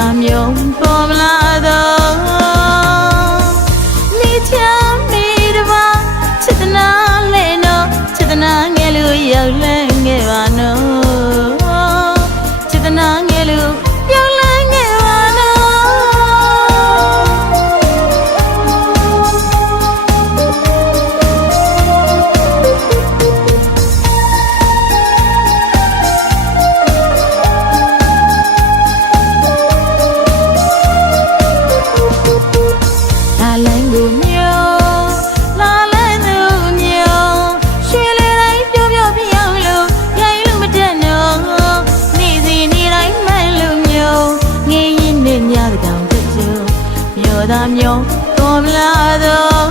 သားမျိုးပေါ်မလာတော့နေချမ်းမိတပါချစ်တနာလဲနော်ချစ်တနာငယ်လူရောက်လဲငယ်ပါနော်ချစ်တနာငယ်လူရောက်လဲငယ်ပါသားမျိုးပေါ်မလာတော့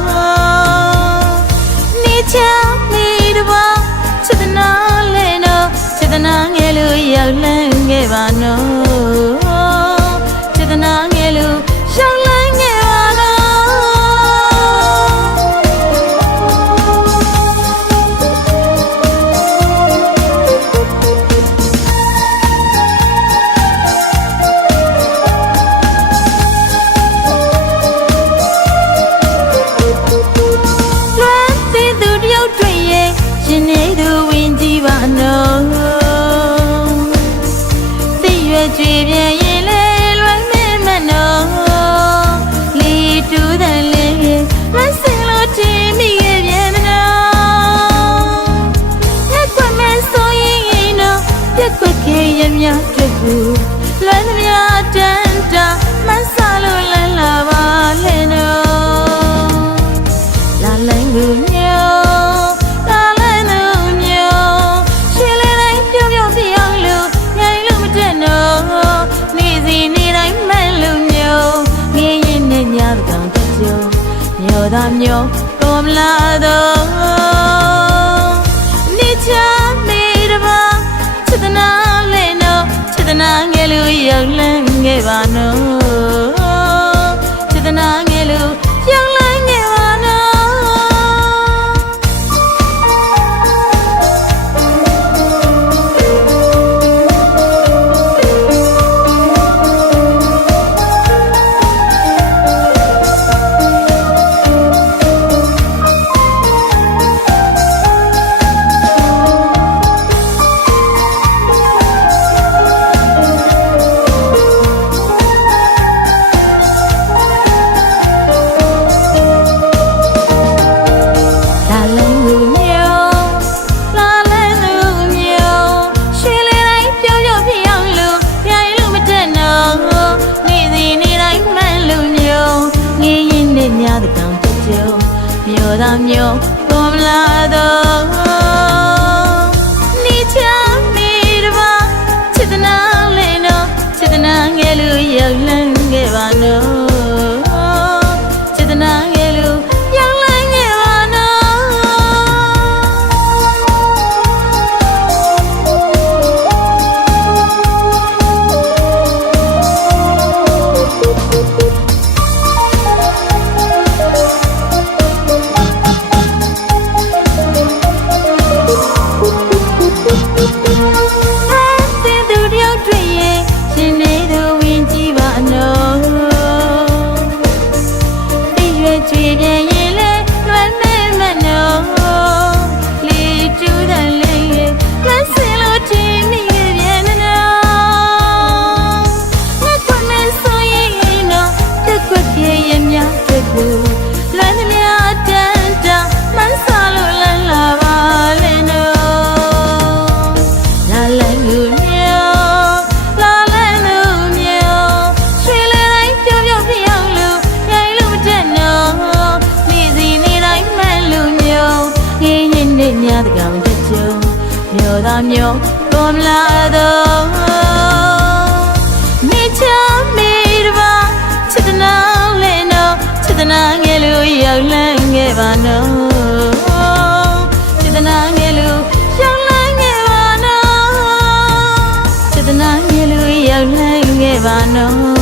နေချမ်းမိတပါချစ်တနာလဲနော်ချစ်တနာငယ်လူရောက်လဲငယ်ပါနော်ချစ်တနာငယ်လူရောက်လဲငယ်ပါနော်ရှင်နေသူဝင်ကြည့်ပါနော်သိရွယ်ကြွေပြန်ရင်လဲလွယ်မဲမနော်လီတူးတယ်လေးမစင်လို့ချင်မိရဲ့ပြန်မနော်လက်ကွက်မဲဆိုရင်တော့ပြက်ခွက်ခဲရမြတွေ့ဘူးလွယ်သမျှတန်တာမဆာလို့လဲလာပါလဲနော်လာလဲငူမျိုးသားမျိုးပေါ်မလာတော့နေချမ်းမိတပါချစ်တနာလဲနော်ချစ်တနာငယ်လူရောက်လဲငယ်ပါနော်ချစ်တနာငယ်လူရောက်လဲငယ်ပါနော်မျိုးသားမျိုးပေါ်မလာတော့နေချမ်းမိတပါချစ်တနာလဲနော်ချစ်တနာငယ်လူရောက်လဲငယ်ပါနော်ချစ်တနာငယ်လူရောက်လဲငယ်ပါနော်မျိုးသားမျိုးပေါ်မလာတော့နေချမ်းမိတပါချစ်တနာလဲနော်ချစ်တနာငယ်လူရောက်လဲငယ်ပါနော်ချစ်တနာငယ်လူရောက်လဲငယ်ပါနော်ချစ်တနာငယ်လူရောက်လဲငယ်ပါနော်